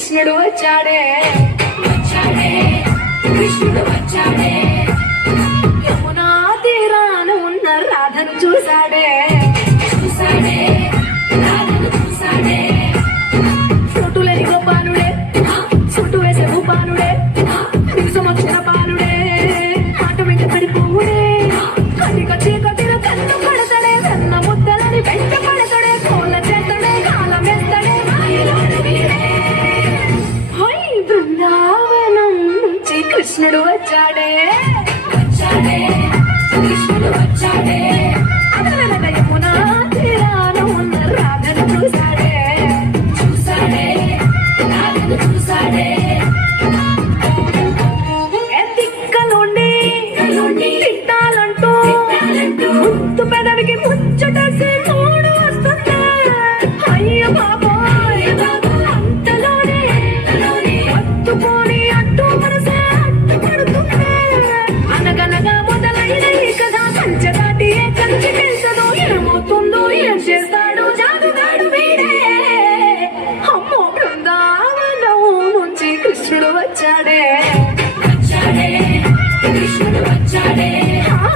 కృష్ణుడు వచ్చాడే వచ్చాడే కృష్ణుడు వచ్చాడే యమునా తీరాన ఉన్న రాధను చూశాడే చూసాడే రాధను చూసాడే చోటులేని గోపాలుడే చుట్టు వేసే భూపాలుడే నిమిషమొచ్చిన బాలుడే మాట వెంట పడిపోవుడే కటిక చీకటిన కన్ను పడతాడే వెన్న ముద్దలని వెంట పడతాడే కోళ్ళ చేతడే కాలం వేస్తాడే మాయలోని వీడే. హై బృందావనం నుంచి కృష్ణుడు వచ్చాడే వచ్చాడే కృష్ణుడు వచ్చాడే అదనక యమునా తీరాన ఉన్న రాధను చూశాడే చూసాడే రాధను చూసాడే తిక్కలుండి తిట్టాలంటూ ముద్దు పెదవికి ముచ్చటేసి మూడు వస్తుంది అయ్య బాబోయ్ అంతలోనే అత్తుకొని అట్టు మనసే అడ్డుపడుతుంది అనగనగా మొదలైన ఈ కథ కంచె దాటి ఏ కంచి తెలుసదో ఏమవుతుందో ఏం చేస్తాడు జాదుగాడు వీడే అమ్మో బృందావనం నుంచి కృష్ణుడు వచ్చాడే వచ్చాడే కృష్ణుడు వచ్చాడే ఆ